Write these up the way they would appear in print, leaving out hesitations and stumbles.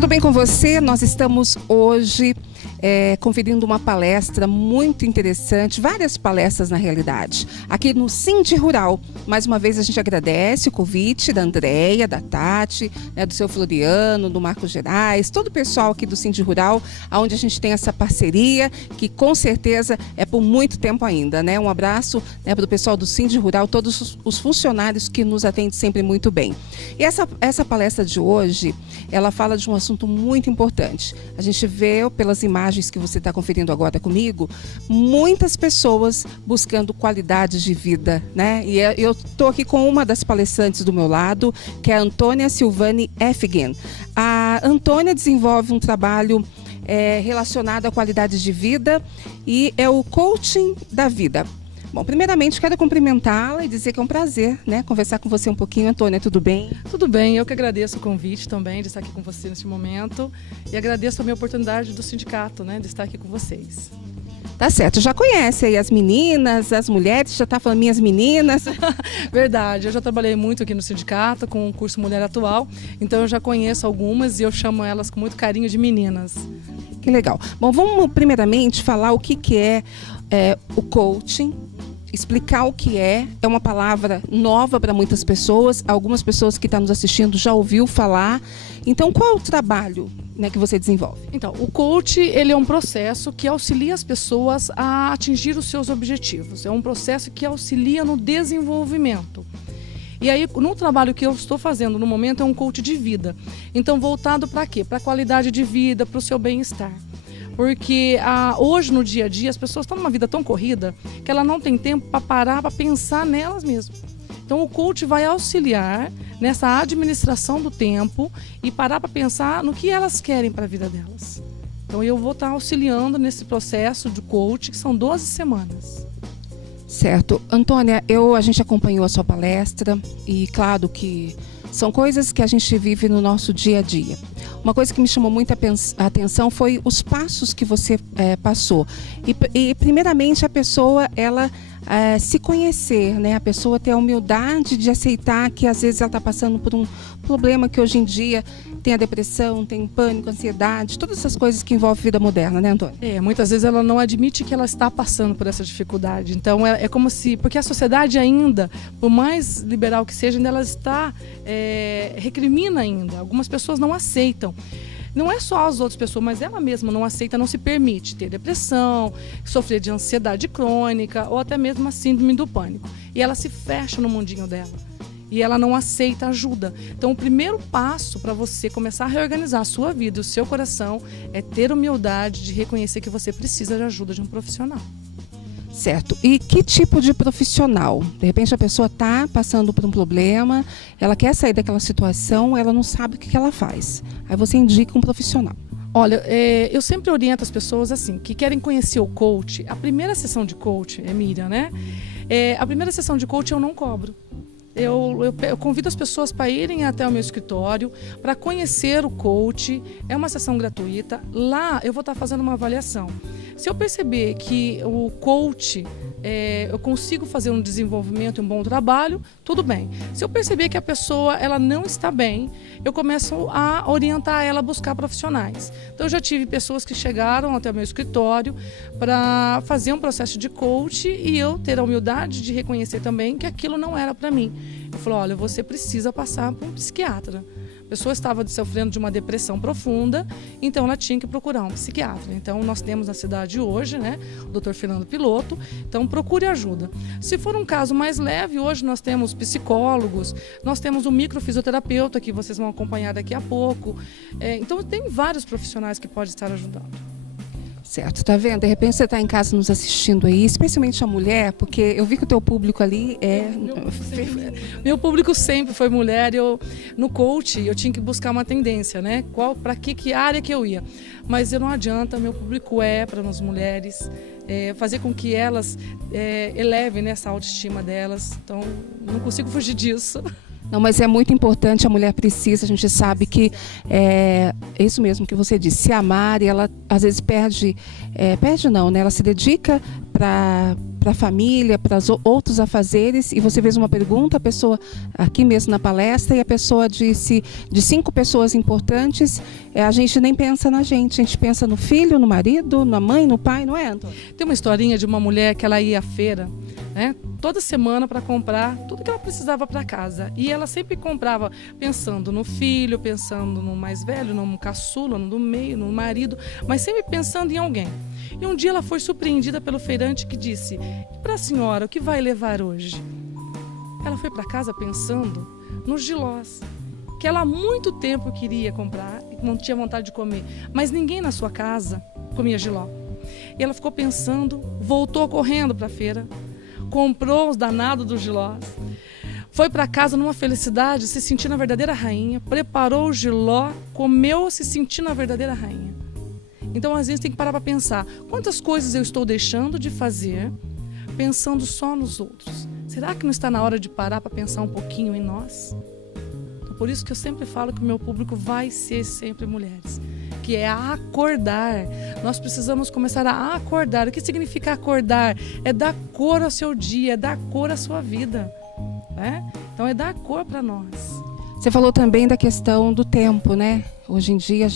tudo bem com você? Nós estamos hoje conferindo uma palestra muito interessante, várias palestras na realidade, aqui no Cindy Rural. Mais uma vez a gente agradece o convite da Andréia, da Tati, do seu Floriano, do Marcos Gerais, todo o pessoal aqui do Cindy Rural, onde a gente tem essa parceria, que com certeza é por muito tempo ainda, né? Um abraço para o pessoal do Cindy Rural, todos os funcionários que nos atendem sempre muito bem. E essa palestra de hoje, ela fala de um assunto muito importante. A gente vê pelas imagens que você está conferindo agora comigo, muitas pessoas buscando qualidade de vida, né? E eu estou aqui com uma das palestrantes do meu lado, que é a Antônia Silvani Efgen. A Antônia desenvolve um trabalho relacionado à qualidade de vida e é o coaching da vida. Bom, primeiramente quero cumprimentá-la e dizer que é um prazer, né, conversar com você um pouquinho. Antônia, tudo bem? Tudo bem, eu que agradeço o convite também de estar aqui com você neste momento e agradeço a minha oportunidade do sindicato, né, de estar aqui com vocês. Tá certo, já conhece aí as meninas, as mulheres, já está falando minhas meninas. Verdade, eu já trabalhei muito aqui no sindicato com o curso Mulher Atual, então eu já conheço algumas e eu chamo elas com muito carinho de meninas. Que legal. Bom, vamos primeiramente falar o que é o coaching. Explicar o que é uma palavra nova para muitas pessoas, algumas pessoas que estão nos assistindo já ouviu falar. Então, qual é o trabalho, né, que você desenvolve? Então, o coach, ele é um processo que auxilia as pessoas a atingir os seus objetivos. É um processo que auxilia no desenvolvimento. E aí, no trabalho que eu estou fazendo no momento, é um coach de vida. Então, voltado para quê? Para a qualidade de vida, para o seu bem-estar. Porque hoje, no dia a dia, as pessoas estão numa vida tão corrida que ela não tem tempo para parar, para pensar nelas mesmas. Então, o coach vai auxiliar nessa administração do tempo e parar para pensar no que elas querem para a vida delas. Então, eu vou estar auxiliando nesse processo de coach, que são 12 semanas. Certo. Antônia, a gente acompanhou a sua palestra e, claro, que são coisas que a gente vive no nosso dia a dia. Uma coisa que me chamou muita atenção foi os passos que você passou. E primeiramente, a pessoa, ela se conhecer, né? A pessoa ter a humildade de aceitar que às vezes ela está passando por um problema que hoje em dia tem a depressão, tem o pânico, a ansiedade, todas essas coisas que envolvem a vida moderna, né, Antônia? Muitas vezes ela não admite que ela está passando por essa dificuldade. Então é como se, porque a sociedade ainda, por mais liberal que seja, ainda ela está, recrimina ainda. Algumas pessoas não aceitam. Não é só as outras pessoas, mas ela mesma não aceita, não se permite ter depressão, sofrer de ansiedade crônica ou até mesmo a síndrome do pânico. E ela se fecha no mundinho dela. E ela não aceita ajuda. Então, o primeiro passo para você começar a reorganizar a sua vida e o seu coração é ter humildade de reconhecer que você precisa de ajuda de um profissional. Certo. E que tipo de profissional? De repente a pessoa está passando por um problema, ela quer sair daquela situação, ela não sabe o que ela faz. Aí você indica um profissional. Olha, eu sempre oriento as pessoas assim, que querem conhecer o coach. A primeira sessão de coach, Miriam, né? A primeira sessão de coach eu não cobro. Eu convido as pessoas para irem até o meu escritório, para conhecer o coach. É uma sessão gratuita. Lá eu vou estar fazendo uma avaliação. Se eu perceber que o coach, eu consigo fazer um desenvolvimento e um bom trabalho, tudo bem. Se eu perceber que a pessoa ela não está bem, eu começo a orientar ela a buscar profissionais. Então, eu já tive pessoas que chegaram até o meu escritório para fazer um processo de coach e eu ter a humildade de reconhecer também que aquilo não era para mim. Eu falo, olha, você precisa passar por um psiquiatra. A pessoa estava sofrendo de uma depressão profunda, então ela tinha que procurar um psiquiatra. Então, nós temos na cidade hoje, né, o Dr. Fernando Piloto, então procure ajuda. Se for um caso mais leve, hoje nós temos psicólogos, nós temos um microfisioterapeuta que vocês vão acompanhar daqui a pouco. Então, tem vários profissionais que podem estar ajudando. Certo, tá vendo? De repente você está em casa nos assistindo aí, especialmente a mulher, porque eu vi que o teu público ali Meu público sempre foi mulher. No coach, eu tinha que buscar uma tendência, né? Para que área que eu ia. Mas não adianta, meu público para nós mulheres, fazer com que elas elevem essa autoestima delas. Então, não consigo fugir disso. Não, mas é muito importante, a mulher precisa, a gente sabe que é isso mesmo que você disse, se amar, e ela às vezes perde não, né? Ela se dedica para para a família, para outros afazeres, e você fez uma pergunta, a pessoa aqui mesmo na palestra, e a pessoa disse, de 5 pessoas importantes, a gente nem pensa na gente, a gente pensa no filho, no marido, na mãe, no pai, não é, Antônio? Tem uma historinha de uma mulher que ela ia à feira, né, toda semana para comprar tudo que ela precisava para casa. E ela sempre comprava pensando no filho, pensando no mais velho, no caçula, no do meio, no marido, mas sempre pensando em alguém. E um dia ela foi surpreendida pelo feirante que disse: "E para a senhora, o que vai levar hoje?" Ela foi para casa pensando nos jilós, que ela há muito tempo queria comprar e não tinha vontade de comer, mas ninguém na sua casa comia jiló. E ela ficou pensando, voltou correndo para a feira, comprou os danados dos jilós, foi para casa numa felicidade, se sentindo a verdadeira rainha, preparou o jiló, comeu, se sentindo a verdadeira rainha. Então, às vezes, tem que parar para pensar, quantas coisas eu estou deixando de fazer, pensando só nos outros? Será que não está na hora de parar para pensar um pouquinho em nós? Então, por isso que eu sempre falo que o meu público vai ser sempre mulheres, que é acordar. Nós precisamos começar a acordar. O que significa acordar? É dar cor ao seu dia, é dar cor à sua vida, né? Então, é dar cor para nós. Você falou também da questão do tempo, né? Hoje em dia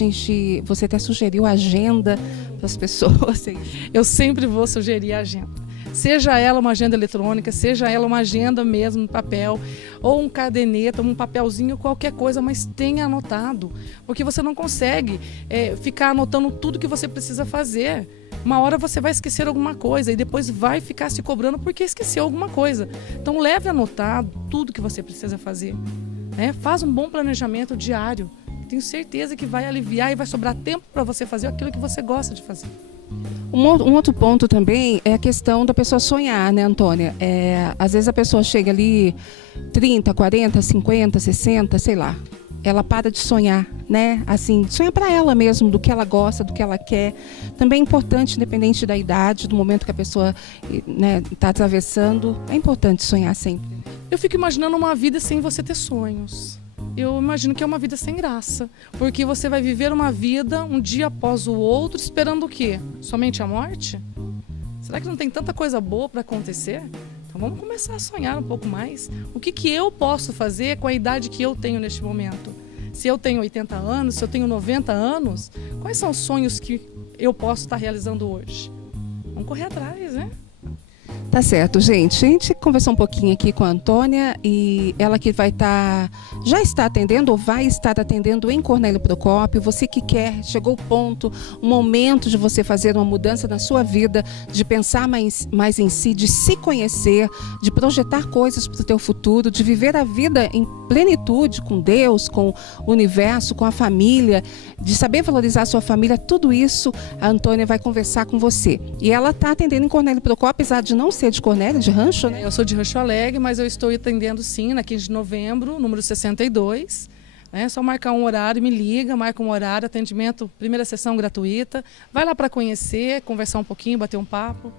você até sugeriu a agenda para as pessoas. Eu sempre vou sugerir a agenda. Seja ela uma agenda eletrônica, seja ela uma agenda mesmo no papel, ou um caderneta, um papelzinho, qualquer coisa, mas tenha anotado. Porque você não consegue ficar anotando tudo que você precisa fazer. Uma hora você vai esquecer alguma coisa e depois vai ficar se cobrando porque esqueceu alguma coisa. Então leve anotado tudo que você precisa fazer. Faz um bom planejamento diário. Tenho certeza que vai aliviar e vai sobrar tempo para você fazer aquilo que você gosta de fazer. Um outro ponto também é a questão da pessoa sonhar, né, Antônia? Às vezes a pessoa chega ali 30, 40, 50, 60, sei lá. Ela para de sonhar, né? Assim, sonhar para ela mesmo, do que ela gosta, do que ela quer. Também é importante, independente da idade, do momento que a pessoa está atravessando, é importante sonhar sempre. Eu fico imaginando uma vida sem você ter sonhos. Eu imagino que é uma vida sem graça, porque você vai viver uma vida um dia após o outro, esperando o quê? Somente a morte? Será que não tem tanta coisa boa para acontecer? Então vamos começar a sonhar um pouco mais. O que eu posso fazer com a idade que eu tenho neste momento? Se eu tenho 80 anos, se eu tenho 90 anos, quais são os sonhos que eu posso estar realizando hoje? Vamos correr atrás, né? Tá certo, gente. A gente conversou um pouquinho aqui com a Antônia e ela que já está atendendo ou vai estar atendendo em Cornélio Procópio. Você que quer, chegou o ponto, o momento de você fazer uma mudança na sua vida, de pensar mais em si, de se conhecer, de projetar coisas para o teu futuro, de viver a vida em plenitude com Deus, com o universo, com a família, de saber valorizar a sua família, tudo isso a Antônia vai conversar com você. E ela está atendendo em Cornélio Procópio, apesar de não ser de Cornélio, de Rancho, né? Eu sou de Rancho Alegre, mas eu estou atendendo sim, na 15 de novembro, número 62. É só marcar um horário, me liga, marca um horário, atendimento, primeira sessão gratuita. Vai lá para conhecer, conversar um pouquinho, bater um papo.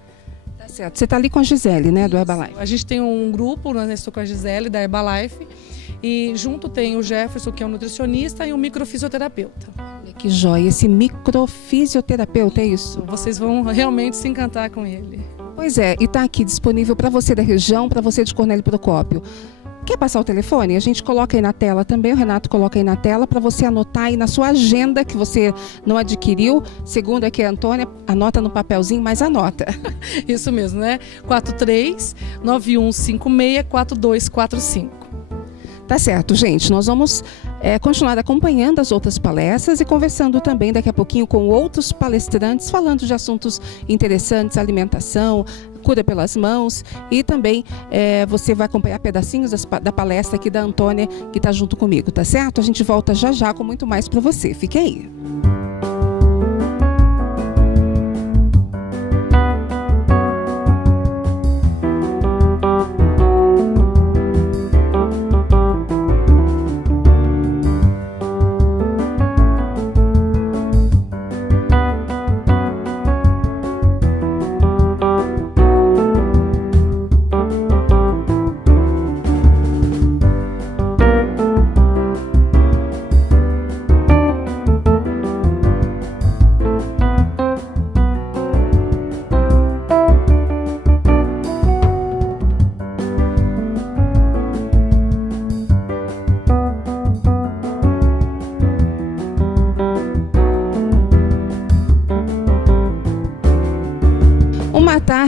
Tá certo. Você está ali com a Gisele, né, do Herbalife? A gente tem um grupo, né, estou com a Gisele, da Herbalife. E junto tem o Jefferson, que é um nutricionista, e um microfisioterapeuta. Olha que joia, esse microfisioterapeuta, é isso? Vocês vão realmente se encantar com ele. Pois é, e está aqui disponível para você da região, para você de Cornélio Procópio. Quer passar o telefone? A gente coloca aí na tela também, o Renato coloca aí na tela para você anotar aí na sua agenda que você não adquiriu. Segundo aqui a Antônia, anota no papelzinho, mas anota. Isso mesmo, né? 43-9156-4245. Tá certo, gente. Nós vamos continuar acompanhando as outras palestras e conversando também daqui a pouquinho com outros palestrantes, falando de assuntos interessantes, alimentação, cura pelas mãos, e também você vai acompanhar pedacinhos da palestra aqui da Antônia, que está junto comigo, tá certo? A gente volta já já com muito mais para você. Fique aí.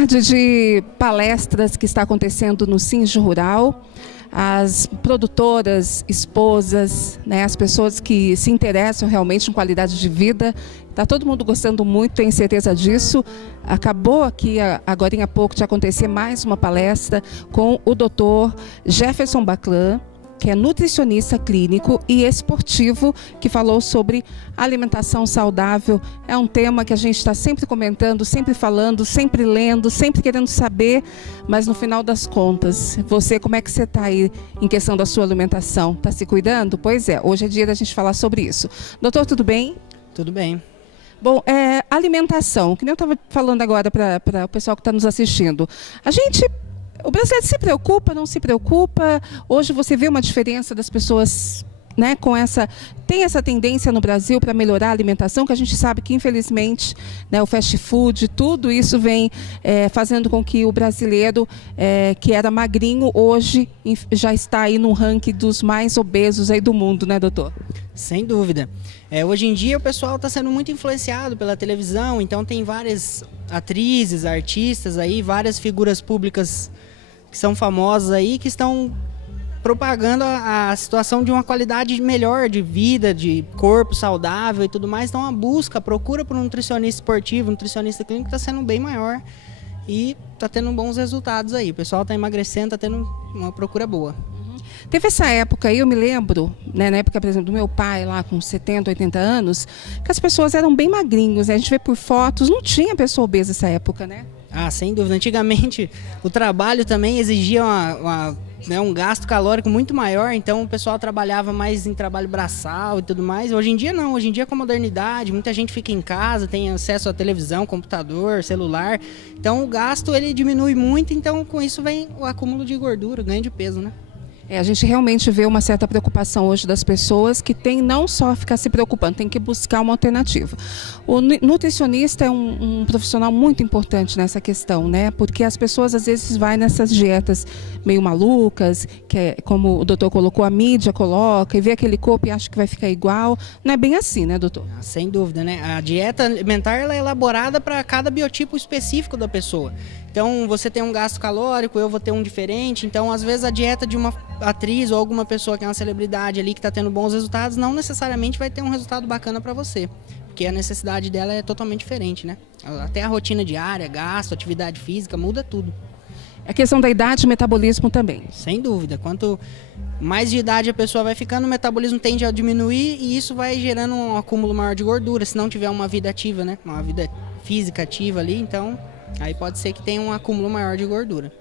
tarde de palestras que está acontecendo no Cinge Rural. As produtoras, esposas, né, as pessoas que se interessam realmente em qualidade de vida. Está todo mundo gostando muito, tenho certeza disso. Acabou aqui, agora há pouco, de acontecer mais uma palestra com o Dr. Jefferson Baclan, que é nutricionista clínico e esportivo, que falou sobre alimentação saudável. É um tema que a gente está sempre comentando, sempre falando, sempre lendo, sempre querendo saber, mas no final das contas, você, como é que você está aí em questão da sua alimentação? Está se cuidando? Pois é, hoje é dia da gente falar sobre isso. Doutor, tudo bem? Tudo bem. Bom, alimentação, que nem eu estava falando agora para o pessoal que está nos assistindo. O brasileiro se preocupa, não se preocupa? Hoje você vê uma diferença das pessoas, né, tem essa tendência no Brasil para melhorar a alimentação, que a gente sabe que, infelizmente, né, o fast food, tudo isso vem fazendo com que o brasileiro, que era magrinho, hoje já está aí no ranking dos mais obesos aí do mundo, né, doutor? Sem dúvida. Hoje em dia o pessoal está sendo muito influenciado pela televisão, então tem várias atrizes, artistas aí, várias figuras públicas que são famosas aí, que estão propagando a situação de uma qualidade melhor de vida, de corpo saudável e tudo mais. Então a procura por um nutricionista esportivo, nutricionista clínico está sendo bem maior e está tendo bons resultados aí. O pessoal está emagrecendo, está tendo uma procura boa. Teve essa época aí, eu me lembro, né, na época, por exemplo, do meu pai lá com 70, 80 anos, que as pessoas eram bem magrinhos, né? A gente vê por fotos, não tinha pessoa obesa nessa época, né? Ah, sem dúvida. Antigamente o trabalho também exigia um gasto calórico muito maior, então o pessoal trabalhava mais em trabalho braçal e tudo mais. Hoje em dia não, hoje em dia com a modernidade, muita gente fica em casa, tem acesso à televisão, computador, celular, então o gasto ele diminui muito, então com isso vem o acúmulo de gordura, ganho de peso, né? A gente realmente vê uma certa preocupação hoje das pessoas que tem não só ficar se preocupando, tem que buscar uma alternativa. O nutricionista é um profissional muito importante nessa questão, né? Porque as pessoas às vezes vão nessas dietas meio malucas, que é, como o doutor colocou, a mídia coloca, e vê aquele corpo e acha que vai ficar igual. Não é bem assim, né, doutor? Sem dúvida, né? A dieta alimentar ela é elaborada para cada biotipo específico da pessoa. Então, você tem um gasto calórico, eu vou ter um diferente. Então, às vezes, a dieta de uma atriz ou alguma pessoa que é uma celebridade ali que está tendo bons resultados, não necessariamente vai ter um resultado bacana para você. Porque a necessidade dela é totalmente diferente, né? Até a rotina diária, gasto, atividade física, muda tudo. A questão da idade e metabolismo também. Sem dúvida. Quanto mais de idade a pessoa vai ficando, o metabolismo tende a diminuir e isso vai gerando um acúmulo maior de gordura, se não tiver uma vida ativa, né? Uma vida física ativa ali, então aí pode ser que tenha um acúmulo maior de gordura.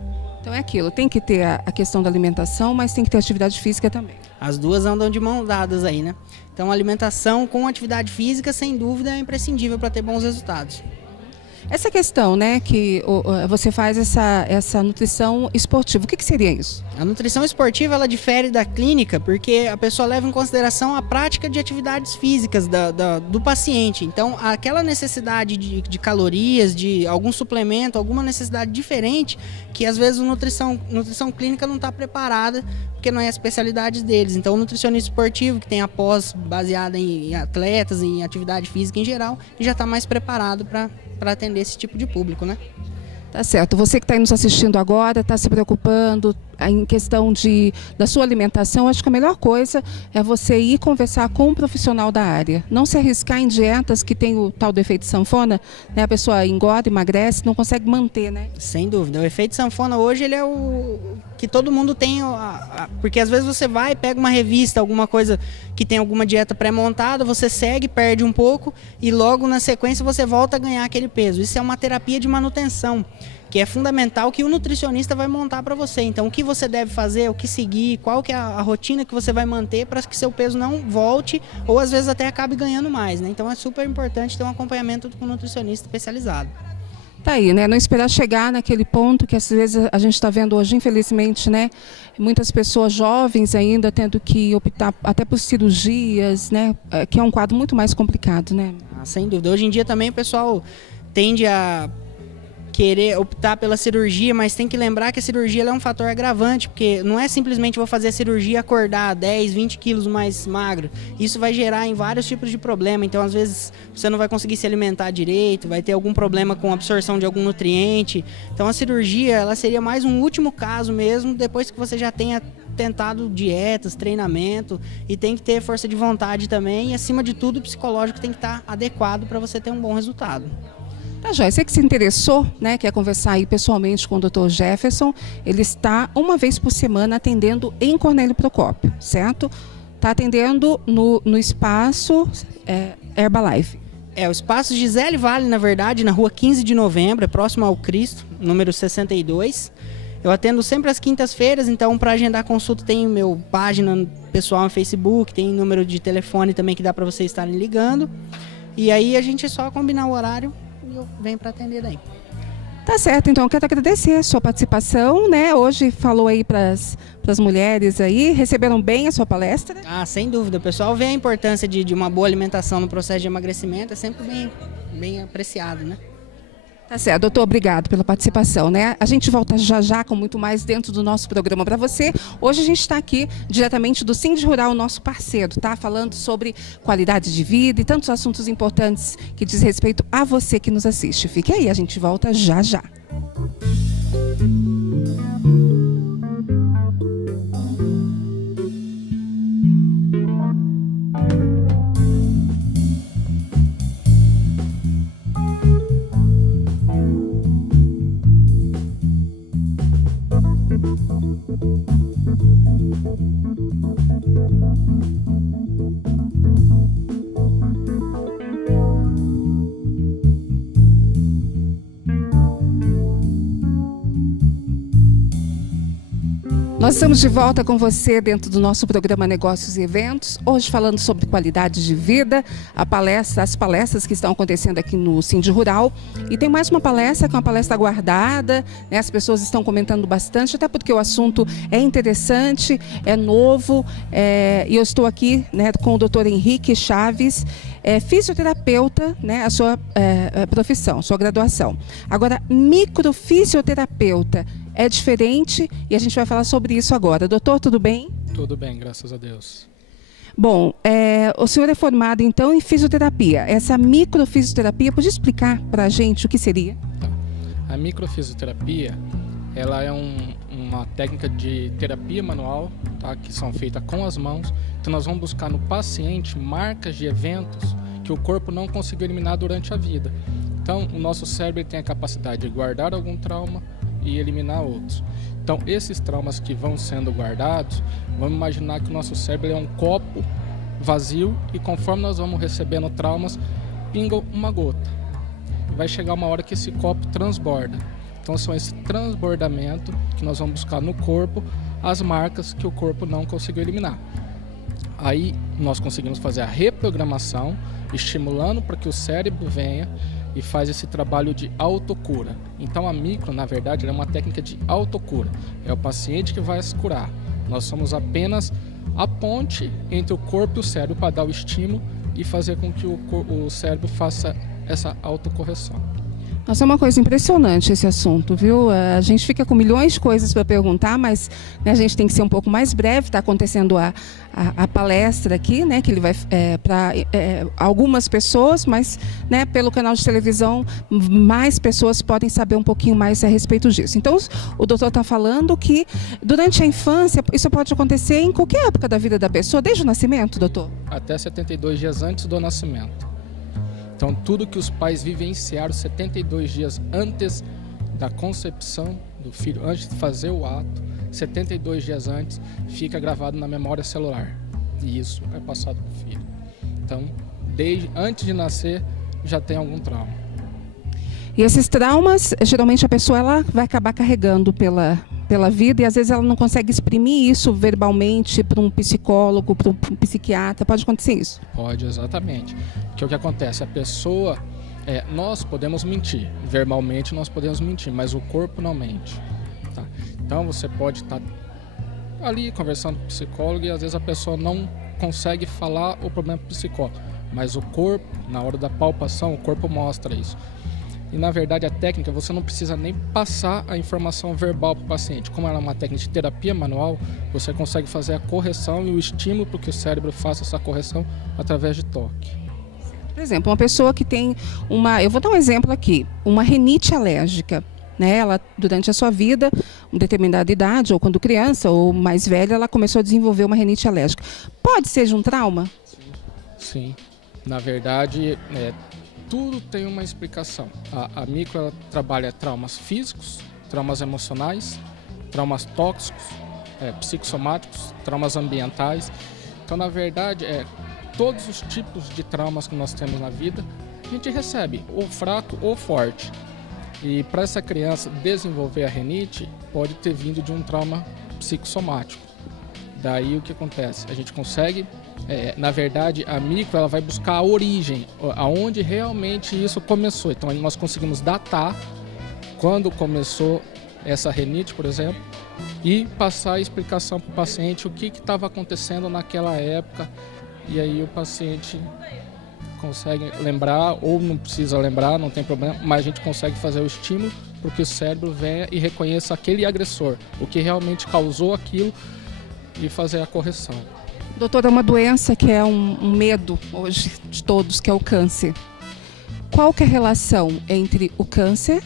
Então é aquilo, tem que ter a questão da alimentação, mas tem que ter atividade física também. As duas andam de mão dadas aí, né? Então a alimentação com atividade física, sem dúvida, é imprescindível para ter bons resultados. Essa questão, né, que você faz essa nutrição esportiva, o que seria isso? A nutrição esportiva ela difere da clínica porque a pessoa leva em consideração a prática de atividades físicas do paciente. Então, aquela necessidade de calorias, de algum suplemento, alguma necessidade diferente, que às vezes a nutrição clínica não está preparada, porque não é a especialidade deles. Então, o nutricionista esportivo, que tem a pós baseada em atletas, em atividade física em geral, já está mais preparado para atender esse tipo de público, né? Tá certo. Você que está aí nos assistindo agora, está se preocupando em questão da sua alimentação, acho que a melhor coisa é você ir conversar com um profissional da área. Não se arriscar em dietas que tem o tal do efeito sanfona, né? A pessoa engorda, emagrece, não consegue manter, né? Sem dúvida. O efeito sanfona hoje ele é o que todo mundo tem, porque às vezes você vai, pega uma revista, alguma coisa que tem alguma dieta pré-montada, você segue, perde um pouco e logo na sequência você volta a ganhar aquele peso. Isso é uma terapia de manutenção, que é fundamental que o nutricionista vai montar para você. Então, o que você deve fazer, o que seguir, qual que é a rotina que você vai manter para que seu peso não volte ou às vezes até acabe ganhando mais, né? Então, é super importante ter um acompanhamento com um nutricionista especializado. Tá aí, né? Não esperar chegar naquele ponto que às vezes a gente está vendo hoje, infelizmente, né? Muitas pessoas jovens ainda tendo que optar até por cirurgias, né? Que é um quadro muito mais complicado, né? Sem dúvida. Hoje em dia também o pessoal tende a querer optar pela cirurgia, mas tem que lembrar que a cirurgia ela é um fator agravante, porque não é simplesmente vou fazer a cirurgia e acordar 10, 20 quilos mais magro. Isso vai gerar em vários tipos de problema, então às vezes você não vai conseguir se alimentar direito, vai ter algum problema com a absorção de algum nutriente. Então a cirurgia ela seria mais um último caso mesmo, depois que você já tenha tentado dietas, treinamento, e tem que ter força de vontade também, e acima de tudo o psicológico tem que estar adequado para você ter um bom resultado. Tá, Joia, você que se interessou, né, quer conversar aí pessoalmente com o Dr. Jefferson, ele está uma vez por semana atendendo em Cornélio Procópio, certo? Está atendendo no espaço Herbalife. O espaço Gisele Vale, na verdade, na rua 15 de novembro, é próximo ao Cristo, número 62. Eu atendo sempre às quintas-feiras, então para agendar consulta tem meu página pessoal no Facebook, tem número de telefone também que dá para vocês estarem ligando. E aí a gente é só combinar o horário e eu venho para atender daí. Tá certo, então eu quero agradecer a sua participação, né? Hoje falou aí para as mulheres aí, receberam bem a sua palestra? Sem dúvida, o pessoal vê a importância de uma boa alimentação no processo de emagrecimento, é sempre bem apreciado, né? Tá certo, doutor, obrigado pela participação, né? A gente volta já com muito mais dentro do nosso programa para você. Hoje a gente está aqui diretamente do Sindi Rural, nosso parceiro, tá? Falando sobre qualidade de vida e tantos assuntos importantes que diz respeito a você que nos assiste. Fique aí, a gente volta já. Nós estamos de volta com você dentro do nosso programa Negócios e Eventos, hoje falando sobre qualidade de vida, as palestras que estão acontecendo aqui no Sindi Rural. E tem mais uma palestra, que é uma palestra aguardada, né? As pessoas estão comentando bastante, até porque o assunto é interessante, é novo, e eu estou aqui, né, com o Dr. Henrique Chaves, fisioterapeuta, né, a sua profissão, sua graduação. Agora, microfisioterapeuta é diferente e a gente vai falar sobre isso agora. Doutor, tudo bem? Tudo bem, graças a Deus. Bom, o senhor é formado então em fisioterapia. Essa microfisioterapia, pode explicar para a gente o que seria? Tá. A microfisioterapia, ela é uma técnica de terapia manual, tá, que são feitas com as mãos. Então nós vamos buscar no paciente marcas de eventos que o corpo não conseguiu eliminar durante a vida. Então o nosso cérebro tem a capacidade de guardar algum trauma e eliminar outros. Então esses traumas que vão sendo guardados, vamos imaginar que o nosso cérebro é um copo vazio e conforme nós vamos recebendo traumas, pinga uma gota. Vai chegar uma hora que esse copo transborda. Então são esse transbordamento que nós vamos buscar no corpo, as marcas que o corpo não conseguiu eliminar. Aí nós conseguimos fazer a reprogramação, estimulando para que o cérebro venha e faz esse trabalho de autocura. Então a micro, na verdade, é uma técnica de autocura. É o paciente que vai se curar. Nós somos apenas a ponte entre o corpo e o cérebro para dar o estímulo e fazer com que o cérebro faça essa autocorreção. Nossa, é uma coisa impressionante esse assunto, viu? A gente fica com milhões de coisas para perguntar, mas, né, a gente tem que ser um pouco mais breve. Está acontecendo a palestra aqui, né, que ele vai para algumas pessoas, mas, né, pelo canal de televisão, mais pessoas podem saber um pouquinho mais a respeito disso. Então, o doutor está falando que durante a infância, isso pode acontecer em qualquer época da vida da pessoa, desde o nascimento, doutor? Até 72 dias antes do nascimento. Então, tudo que os pais vivenciaram 72 dias antes da concepção do filho, antes de fazer o ato, 72 dias antes, fica gravado na memória celular. E isso é passado para o filho. Então, desde antes de nascer, já tem algum trauma. E esses traumas, geralmente a pessoa ela vai acabar carregando pela vida e às vezes ela não consegue exprimir isso verbalmente para um psicólogo, para um psiquiatra. Pode acontecer isso? Pode, exatamente. Porque o que acontece? A pessoa, nós podemos mentir, verbalmente nós podemos mentir, mas o corpo não mente. Tá? Então você pode estar ali conversando com o psicólogo e às vezes a pessoa não consegue falar o problema para o psicólogo, mas o corpo, na hora da palpação, o corpo mostra isso. E, na verdade, a técnica, você não precisa nem passar a informação verbal para o paciente. Como ela é uma técnica de terapia manual, você consegue fazer a correção e o estímulo para que o cérebro faça essa correção através de toque. Por exemplo, uma pessoa que tem eu vou dar um exemplo aqui, uma rinite alérgica, né? Ela, durante a sua vida, uma determinada idade, ou quando criança, ou mais velha, ela começou a desenvolver uma rinite alérgica. Pode ser de um trauma? Sim. Na verdade, tudo tem uma explicação. A micro ela trabalha traumas físicos, traumas emocionais, traumas tóxicos, psicossomáticos, traumas ambientais. Então, na verdade, todos os tipos de traumas que nós temos na vida, a gente recebe, ou fraco ou forte. E para essa criança desenvolver a rinite, pode ter vindo de um trauma psicossomático. Daí o que acontece? A gente consegue, na verdade, a micro ela vai buscar a origem, aonde realmente isso começou. Então nós conseguimos datar quando começou essa rinite, por exemplo, e passar a explicação para o paciente o que estava acontecendo naquela época. E aí o paciente consegue lembrar, ou não precisa lembrar, não tem problema, mas a gente consegue fazer o estímulo para que o cérebro venha e reconheça aquele agressor, o que realmente causou aquilo, e fazer a correção. Doutor, é uma doença que é um medo hoje de todos, que é o câncer. Qual que é a relação entre o câncer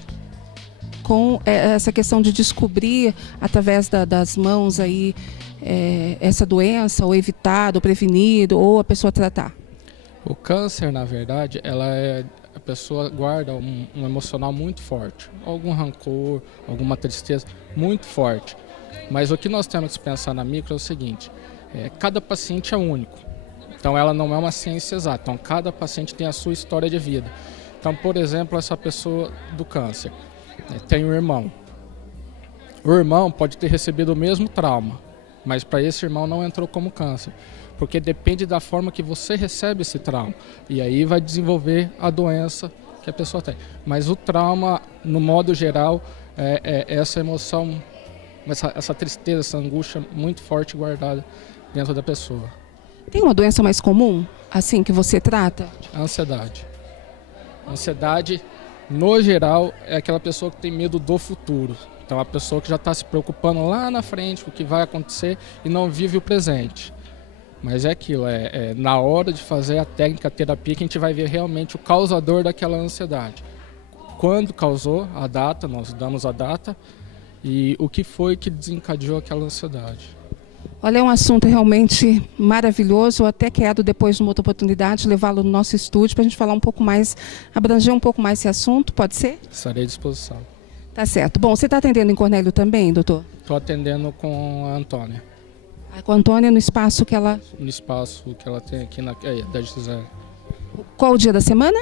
com essa questão de descobrir através das mãos aí essa doença, ou evitar, ou prevenir, ou a pessoa tratar? O câncer, na verdade, a pessoa guarda um emocional muito forte, algum rancor, alguma tristeza muito forte. Mas o que nós temos que pensar na micro é o seguinte: cada paciente é único, então ela não é uma ciência exata, então cada paciente tem a sua história de vida. Então, por exemplo, essa pessoa do câncer tem um irmão. O irmão pode ter recebido o mesmo trauma, mas para esse irmão não entrou como câncer, porque depende da forma que você recebe esse trauma, e aí vai desenvolver a doença que a pessoa tem. Mas o trauma, no modo geral, é essa emoção, essa tristeza, essa angústia muito forte guardada dentro da pessoa. Tem uma doença mais comum, assim, que você trata? A ansiedade. A ansiedade, no geral, é aquela pessoa que tem medo do futuro. Então, a pessoa que já está se preocupando lá na frente com o que vai acontecer e não vive o presente. Mas é aquilo, na hora de fazer a técnica, a terapia, que a gente vai ver realmente o causador daquela ansiedade. Quando causou a data, nós damos a data, e o que foi que desencadeou aquela ansiedade. Olha, é um assunto realmente maravilhoso. Eu até quero, depois, numa outra oportunidade, levá-lo no nosso estúdio para a gente falar um pouco mais, abranger um pouco mais esse assunto, pode ser? Estarei à disposição. Tá certo. Bom, você está atendendo em Cornélio também, doutor? Estou atendendo com a Antônia. Com a Antônia, no espaço que ela... No espaço que ela tem aqui da Gisele. Qual o dia da semana?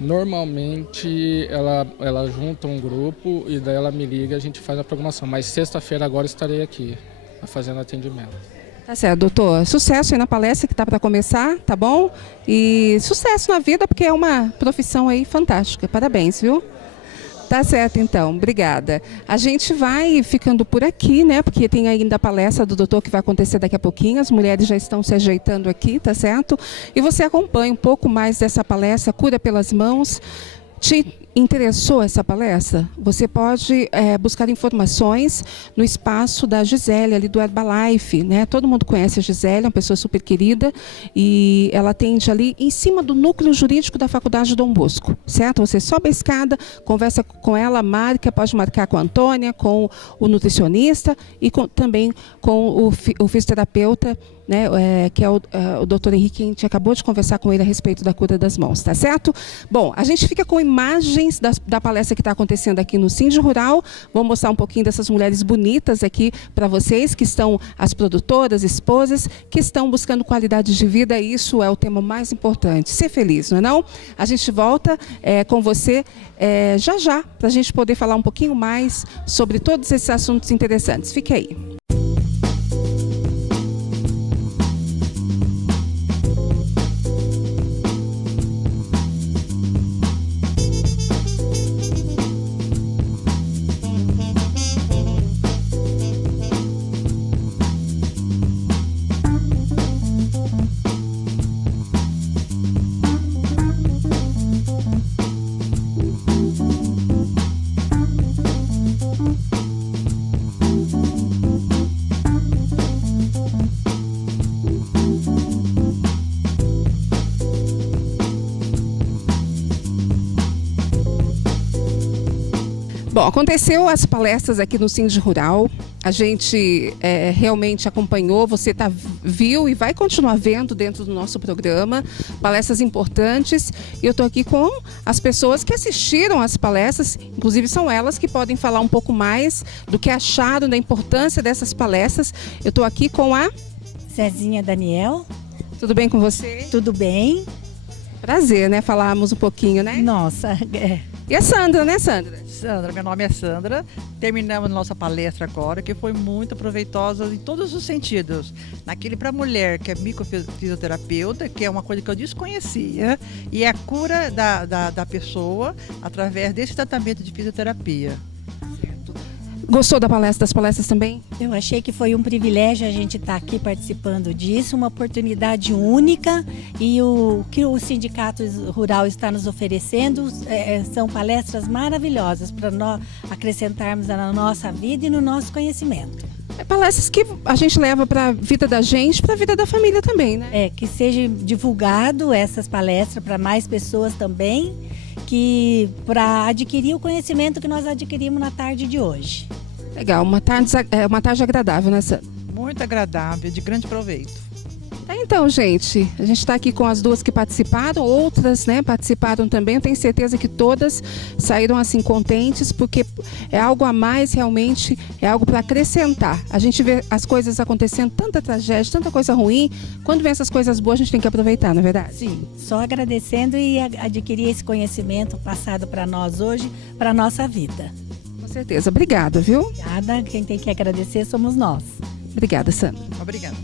Normalmente ela junta um grupo e daí ela me liga e a gente faz a programação. Mas sexta-feira agora estarei aqui fazendo atendimento. Tá certo, doutor. Sucesso aí na palestra que está para começar, tá bom? E sucesso na vida, porque é uma profissão aí fantástica. Parabéns, viu? Tá certo, então. Obrigada. A gente vai ficando por aqui, né? Porque tem ainda a palestra do doutor que vai acontecer daqui a pouquinho. As mulheres já estão se ajeitando aqui, tá certo? E você acompanha um pouco mais dessa palestra, Cura pelas Mãos. Te interessou essa palestra? Você pode buscar informações no espaço da Gisele, ali do Herbalife, né? Todo mundo conhece a Gisele, é uma pessoa super querida, e ela atende ali em cima do núcleo jurídico da Faculdade Dom Bosco, certo? Você sobe a escada, conversa com ela, pode marcar com a Antônia, com o nutricionista e também com o fisioterapeuta, né, que é o doutor Henrique, a gente acabou de conversar com ele a respeito da cura das mãos, tá certo? Bom, a gente fica com imagens da palestra que está acontecendo aqui no Cindy Rural. Vou mostrar um pouquinho dessas mulheres bonitas aqui para vocês, que estão as produtoras, esposas, que estão buscando qualidade de vida, e isso é o tema mais importante, ser feliz, não é não? A gente volta com você já, para a gente poder falar um pouquinho mais sobre todos esses assuntos interessantes. Fique aí. Bom, aconteceu as palestras aqui no Sind Rural. A gente realmente acompanhou, você viu e vai continuar vendo dentro do nosso programa palestras importantes. E eu estou aqui com as pessoas que assistiram às palestras, inclusive são elas que podem falar um pouco mais do que acharam da importância dessas palestras. Eu estou aqui com a Cezinha Daniel. Tudo bem com você? Tudo bem? Prazer, né? Falarmos um pouquinho, né? Nossa, E a Sandra, né, Sandra? Sandra, meu nome é Sandra. Terminamos nossa palestra agora, que foi muito proveitosa em todos os sentidos. Naquele para a mulher, que é microfisioterapeuta, que é uma coisa que eu desconhecia, e é a cura da pessoa através desse tratamento de fisioterapia. Gostou das palestras também? eu achei que foi um privilégio a gente estar aqui participando disso, uma oportunidade única, e o que o Sindicato Rural está nos oferecendo são palestras maravilhosas para nós acrescentarmos na nossa vida e no nosso conhecimento. Palestras que a gente leva para a vida da gente, para a vida da família também, né? Que seja divulgado essas palestras para mais pessoas também, para adquirir o conhecimento que nós adquirimos na tarde de hoje. Legal, uma tarde agradável, né, Sandra? Muito agradável, de grande proveito. Então, gente, a gente está aqui com as duas que participaram, outras, né, participaram também. Eu tenho certeza que todas saíram assim contentes, porque é algo a mais, realmente, é algo para acrescentar. A gente vê as coisas acontecendo, tanta tragédia, tanta coisa ruim. Quando vem essas coisas boas, a gente tem que aproveitar, não é verdade? Sim, só agradecendo e adquirir esse conhecimento passado para nós hoje, para a nossa vida. Com certeza. Obrigada, viu? Obrigada, quem tem que agradecer somos nós. Obrigada, Sandra. Obrigada.